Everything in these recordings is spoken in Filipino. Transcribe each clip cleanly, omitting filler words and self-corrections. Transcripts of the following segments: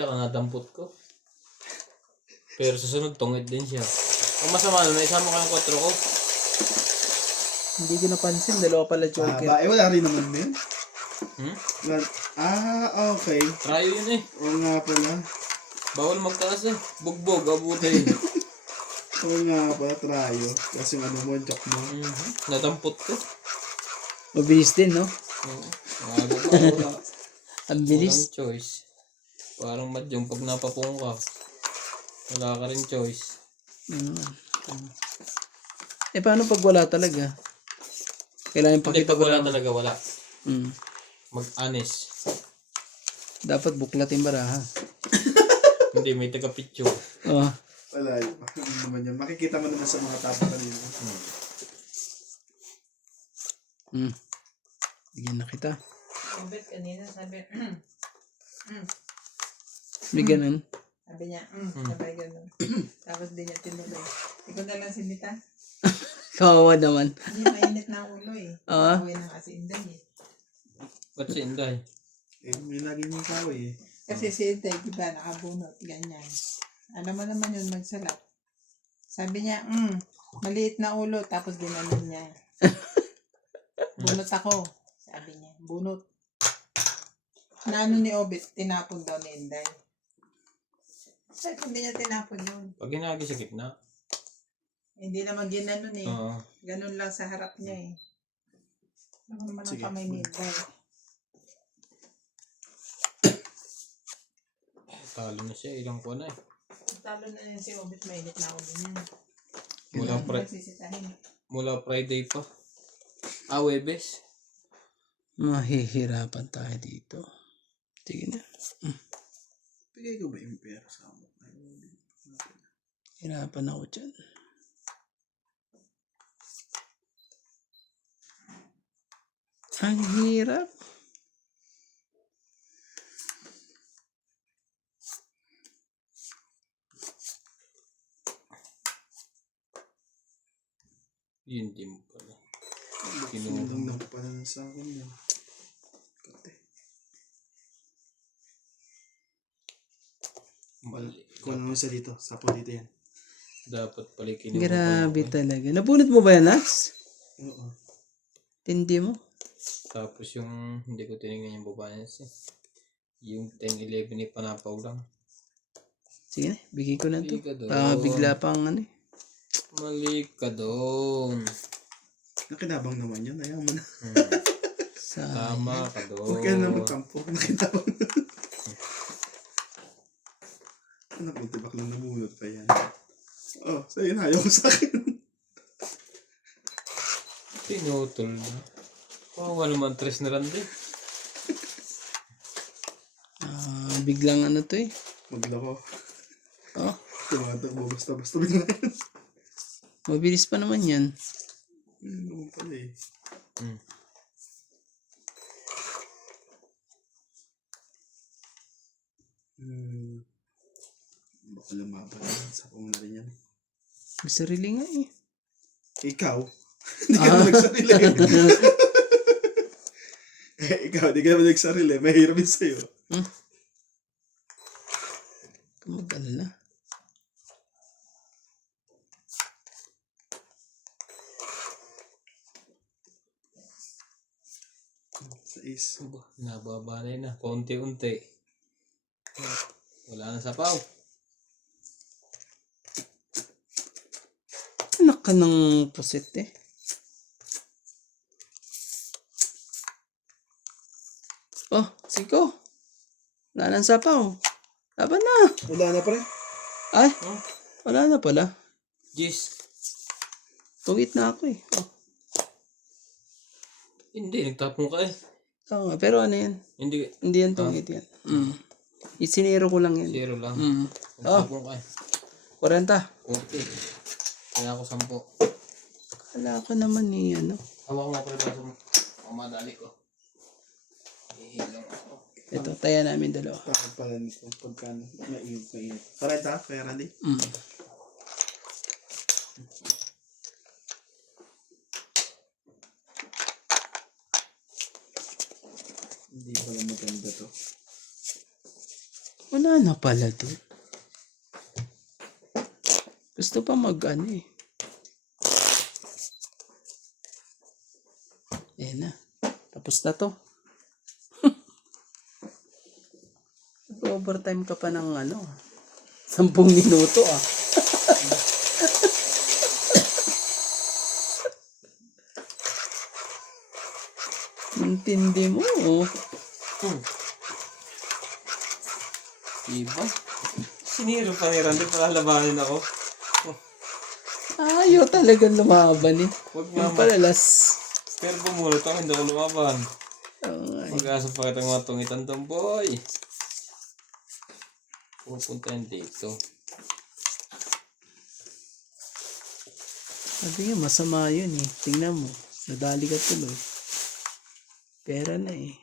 Nadampot ko. Pero susunod, tungit din siya. Ang masama nun, naisama ko yung 4 ko. Hindi ko napansin, dalawa pala joker. Wala rin naman yun. Hmm? Okay. Trayo yun eh. Oo nga pala. Bawal magtaas eh. Bugbog, abutin. Oo nga pala, trayo. Kasi yung ano mo, joke mo. Nadampot ko. Mabilis din, no? Oo. Wala. Ang bilis. Walang choice. Parang madyong pag napapong ka. Wala ka rin choice. Paano pag wala talaga? Kailangan Hindi, pakita pag ko wala lang. talaga, wala. Mm. Mag-honest. Dapat buklatin baraha. Hindi, may taga-picture. Oh. Wala yun. Hindi naman yan. Makikita mo naman sa mga tapa kanina. Bigyan na kita. Sabi kanina, sabi, May ganun. sabi niya, sabi gano'n. Tapos di niya tinuloy. Ikaw na lang sinita. Kawawa naman. Hindi mainit na ang ulo eh. Kaway na kasi Inday eh. Ba't si Inday? May lagi niyong kaway eh. Kasi si Inday, di ba, nakabunot, ganyan. Alam mo naman yun, magsalap. Sabi niya, maliit na ulo, tapos ginanon niya. Bunot ako. Sabi niya, bunot. Naano ni Obit, tinapon daw ni Inday. Sabi, hindi niya tinapon yun. Pag ginagi sa gitna. Hindi naman ginanon eh. Oo. Ganun lang sa harap niya eh. Ano naman ang Sige. kamay ni Inday? Talo na siya. Ilang ko na eh. Talo na yun si Obit, mainit na ulo niya. Mula, mula Friday pa. Webes. Mahihirapan tayo dito. Sige na. Bigay ko ba yung pera sa amo? Hirapan ako dyan. Ang hirap. Yun din pala. Kinulang lang pala sa akin yan. Kate. Mali. Kung ano sa dito, sapo dito yan. Dapat pala kinuha Grabe ko eh. talaga. Nabunot mo ba yan, Nats? Oo. Tindi mo? Tapos yung hindi ko tinignan yung babayas eh. Yung 10-11 ni Panapaw lang. Sige na, bigay ko na to. Mali ka doon. Bigla pang ano eh. Mali ka doon. Nakinabang naman yan. Ayaw mo na. Tama ka doon. Huwag ka na magtampo. Nakinabang na. Anak mo, tibak lang namunod pa yan. Oh, sa'yo na. Ayaw ko sa akin. Pinutol na. Wala naman 3 na randi. Biglang ano to eh. Maglako. Oh, Tumatakbo basta-basta bigla yan. mabilis pa naman yan. Ano naman pala eh. Baka lumaban yan. Sapong na rin yan. May sarili nga eh. Ikaw? Hindi ka naman nagsarili. Ikaw, hindi ka naman nagsarili. Mahirap yun sa'yo. Mag-alala. Sais. Nababalay na. Konti-unti. Wala na sapaw. Anak ka ng pusit eh. Oh, siko. Wala nang sapaw. Laban na. Wala na pre. Ay, wala na pala. Gis. Tungit na ako eh. Oh. Hindi, nagtapong ka eh. Oo nga, pero ano yan? Hindi, Hindi yan tungit yan. Isinero ko lang yan. 0 lang. Oh, Nagtapong ka eh. 40. Okay. Kaya ako 10. Kala ko naman eh, ano. Hawak mo ako rin mo. Madali ko. Ihilang ako. Ito, taya namin dalawa. Takot pala nito. Pagka mainit. 40, Kuya Randy? Hindi pala maganda to. Wala na pala doon. Gusto pa mag-ano eh. Ayan na. Tapos na to. Overtime ka pa ng 10 minuto ah. Intindi mo. Diba? Siniro pa ni Randy para labanin ako. Ayaw talagang lumaban eh. Huwag Yung naman. palalas. Pero bumulot ako, hindi ako lumaban. Oo nga eh. Mag-asa pa kitang mga tungitan doon, boy. Pupunta yun dito. Sabi nga, masama yun eh. Tingnan mo. Nadali ka tuloy. Pera na eh.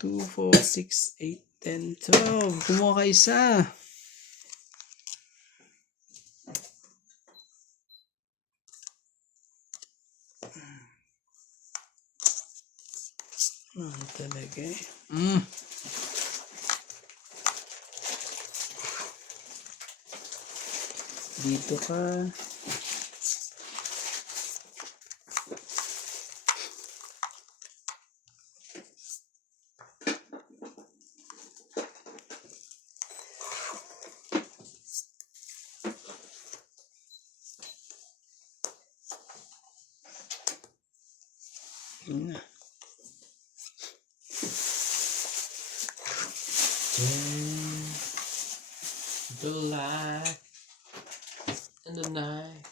2, 4, 6, 8, 10, 12. Kumuha ka isa. Talaga eh. Dito ka. Yun na. The light and the night.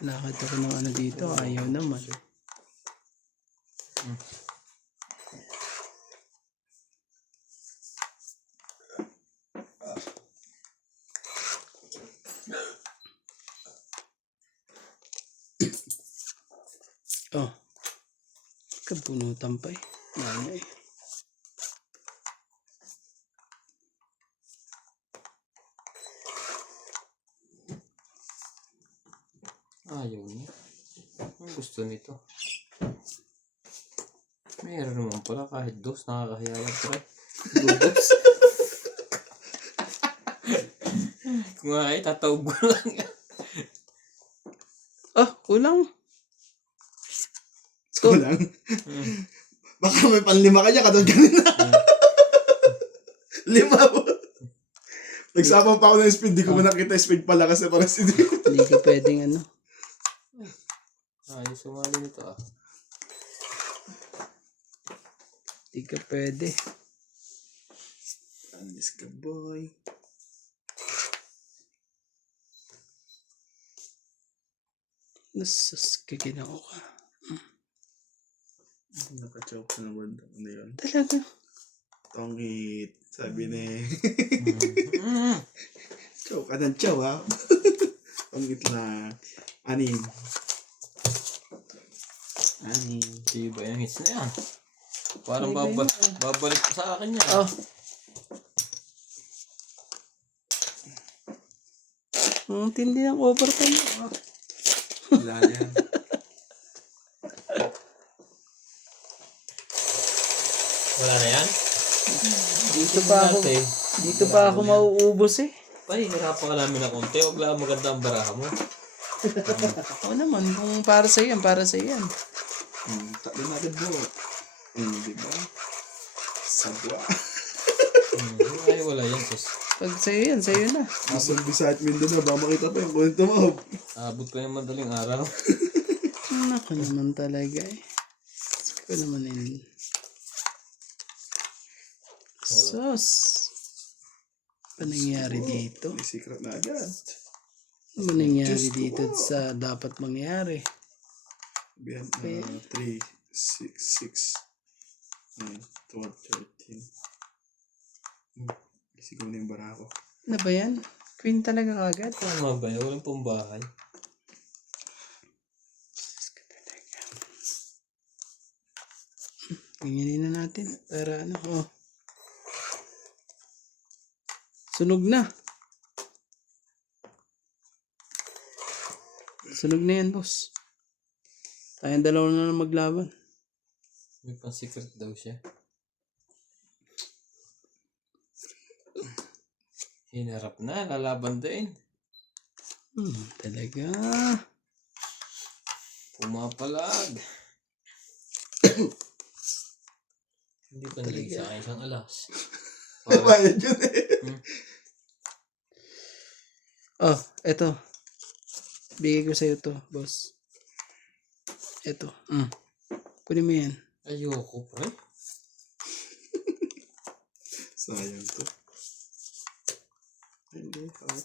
Lakad ako ng dito. Ayaw naman. Oh. Kabunutan pa eh. Ano eh. Ayaw niya. Ang gusto nito. Meron naman pala kahit dos, nakakahiya lang pre. Dos. Kung nga ay tatawag ko lang yan. Ah, kulang. Kulang. Baka may panlima ka niya, katulad kanina. 5 po. Nagsama pa ako ng speed, di ko mo nakita yung speed pala kasi parang si Hindi ka pwedeng Ayos sumali nito ah. Hindi ka pwede. Alis ka, boy. Nasus, kaginaw ka. Naka-choke sa naman. Ano yun? Talaga. Tongit. Sabi ni... Choke ka ng chow, ha? Tongit lang. Anin. Diba yung hits na yan? Parang Diba babalik pa sa akin yan. Oh. Ang tindi ng overtime mo. Wala yan. Wala na yan? Dito pa ako mauubos eh. Pahihirapan ka namin na konti. Huwag lang maganda ang baraha mo. Oo naman, kung para sa yan, para sa yan. Tatlo na agad mo. Diba? Sabwa. Ay, wala yan, sis. Pag sa'yo yan, sa'yo na. Luzon, Visayas, Mindanao. Baka makita pa yung kwento mo. Abot pa yung madaling araw. Naku naman talaga eh. Ko naman yun. Sos. Ano nangyari dito? May secret na agad. Ano nangyari dito sa dapat mangyari? Biyan, 3, 6, 9, 12, 13. Siguro na yung bara ko. Ano ba yan? Queen talaga kagad? Tama ba yun? Walang pong bahay. Ganyanin na natin. Para ano, oh. Sunog na. Sunog na yan, boss. Tayong dalawa na lang maglaban. May pang secret daw siya. Hinarap na, lalaban din. Talaga. Pumapalag. Hindi pa nalig sa akin isang alas. Bayad yun eh. Oh, eto. Bigay ko sa'yo to, boss. Eto. Kunin mo yan. Ayoko, pre. Sayang to. Hindi, oh.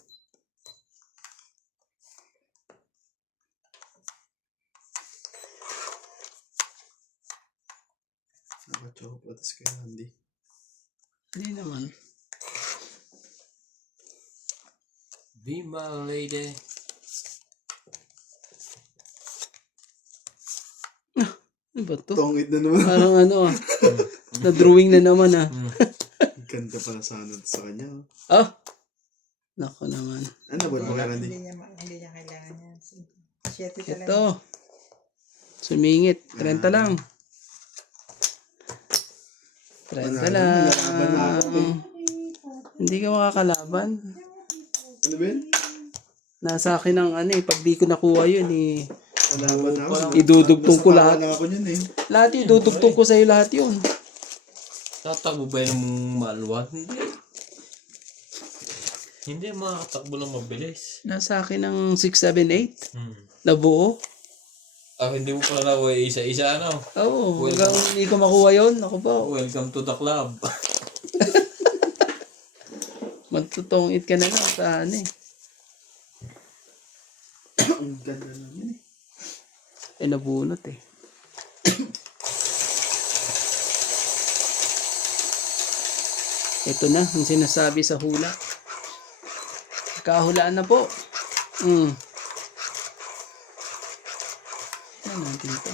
Naka-chocolates kay Andy. Hindi naman. Be my lady. Ano ba to? Tongit na naman. Parang ano na-drawing na naman Ganda pala sana sa kanya. Nako naman. Ano ba ito kay Andy? Hindi niya kailangan yan. Siyete talaga. Ito. Sumingit. 30 lang. 30 lang. Nalaban na ako eh. Hindi ka makakalaban. Ano ba yun? Nasa akin ang pag di ko nakuha yun Nalaban na ako. idudugtong ko lahat. Nasa ako yun eh. Lahat idudugtong ko sa'yo lahat yun. Tatakbo ba yung maluwag? Hindi. Hindi makakatakbo lang mabilis. Nasa akin ang 6, 7, 8 na buo. Hindi mo pala nakuha isa-isa, ano? Oo, hanggang hindi ko makuha yun. Ako ba? Welcome to the club. Magtutongit ka na lang sa Ang ganda naman eh. Nabunot Ito na, ang sinasabi sa hula. Kahulaan na po. Ano natin ito?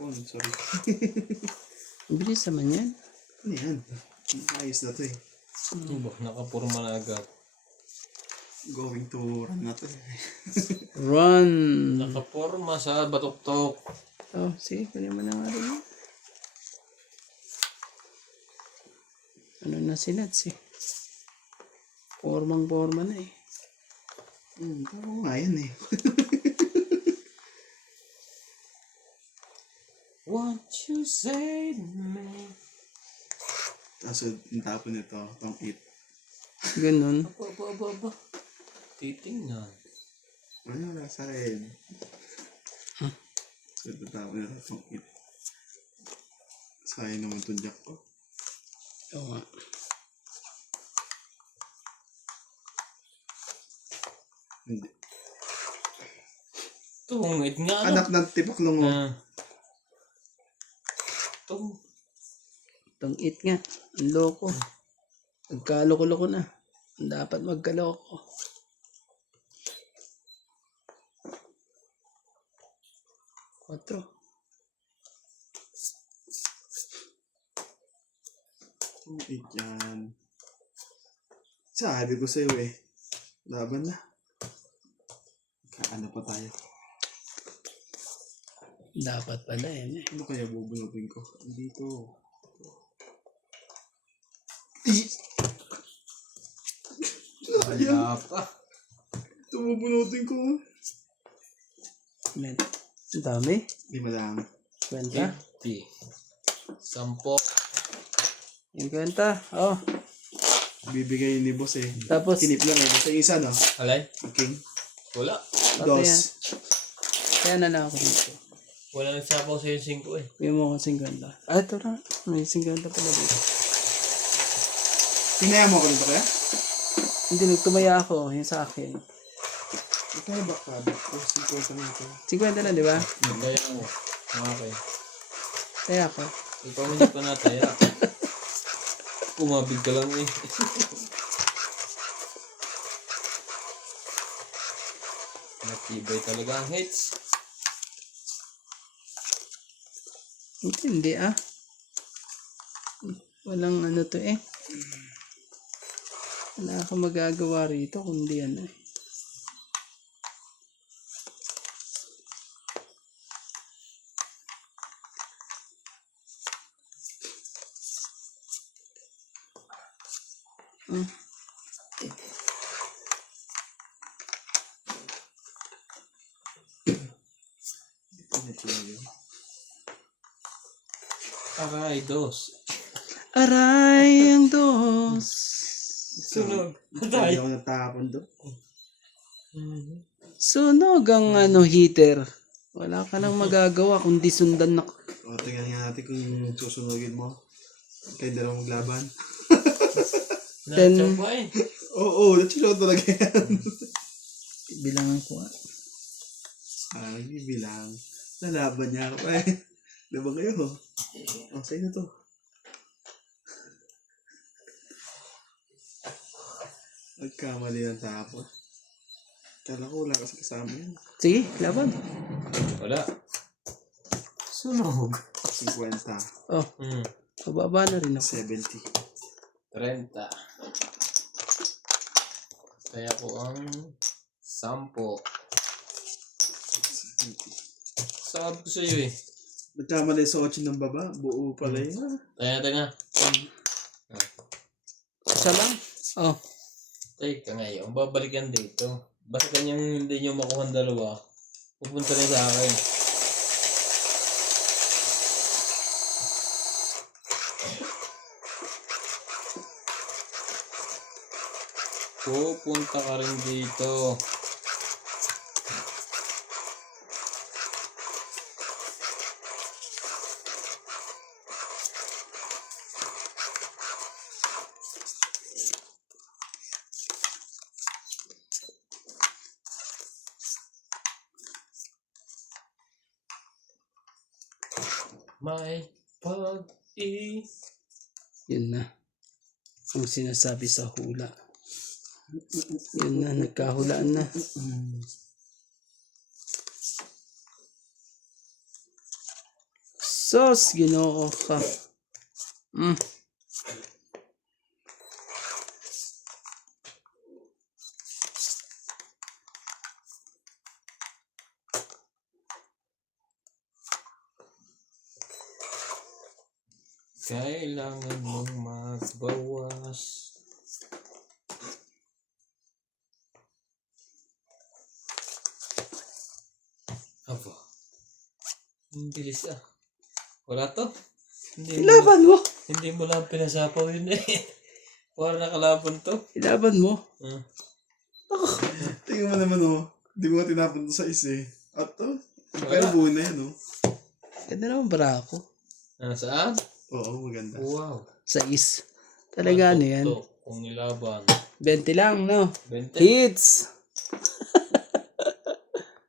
Tapon, sorry. Ang bilis naman yan. Ano yan? Ayos na to eh. Tuba, nakapurma na agad. Going to run na to eh. Run! Nakapurma sa batok-tok. Oh, sige, kunin mo na nga rin yun. Ano na si Nats Formang-forma na Tama nga yan eh. What you say to me? Kaso, ang tapon nito, tong 8. Ganun. Aba. Titingnan. Ano na sa akin? So, ang tapon nito, tong 8. Sayang naman itong jack ko. Oo nga. Hindi. Tungit nga, ano? Anak ng tipaklong mo. Itong it nga. Ang loko. Nagkaloko-loko na. Ang dapat magkaloko. Quatro. Tong 8 yan. Sabi ko sa'yo eh. Laban na. Kaano pa tayo? Dapat pala yan Ano kaya bubunutin ko? Dito. Wala pa. Ito bubunutin ko. Men. Ang dami. 5 lang. Kwenta. 50. 10. Yung kwenta. Oh. Bibigay ni boss eh. Tapos, Kinip lang eh. Basta yung isa no? Alay? King. Wala. Patay yan. Dos. Kaya na lang ako dito. Wala nagsapaw sa'yo 5 eh. May mo akong 50. Ito na. May 50 pala dito. Tinaya mo ako dito kaya? Hindi, nagtumaya ako. Yung sa akin. Ito ba ka? O 50 na ito. 50 lang, di ba? Kaya mo. Okay. Kaya ako. Ikaw hindi pa nataya. Kumabig ka lang eh. Matibay talaga ang hits. Hindi Walang ano to Wala akong magagawa rito kundi Aray, dos. Aray, ang dos. Sunog. Hindi ako natapon doon. Sunog ang heater. Wala ka nang magagawa kundi sundan na. O, tingnan nga natin kung susunugin mo. Kayo dalawang maglaban. Nandiyan pa eh. Oo, natulaw talaga yan. Bilangan ko nga. Nagbibilang. Lalaban niya ako eh. Laban kayo ho. O, sa'yo na to. Nagkamali ng tapos. Kala ko wala kasi kasama yan. Sige, laban. Wala. Sunog. 50. Oh, pababa na rin ako. 70. 30. Kaya po ang 10. Sabi ko sa iyo eh. Nagkamali sa 8 ng baba. Buo pala yun. Teka. Isa lang? Oh, Teka ngayon, babalikan dito. Basta kanyang hindi nyo makuha ang dalawa, pupunta rin sa akin. Pupunta ka rin dito. May pag-i... yun na. Ang sinasabi sa hula. Yun na, nagkahulaan na. Sos, ginoo ka. Kailangan mong magbawas. Aba. Ang bilis ah. Wala to. Ilaban mo. Hindi mo lang pinasapaw yun eh. Wala nakalaban to. Ilaban mo. Tingnan mo naman oh. Hindi mo nga tinapon to sa isa eh. At to. Pero buo na yan oh. Ganda naman bara ako. Saan? Oo, maganda. Wow. Sa is. Talaga ano yan. Kung nilaban. 20 lang, no? 20. Hits.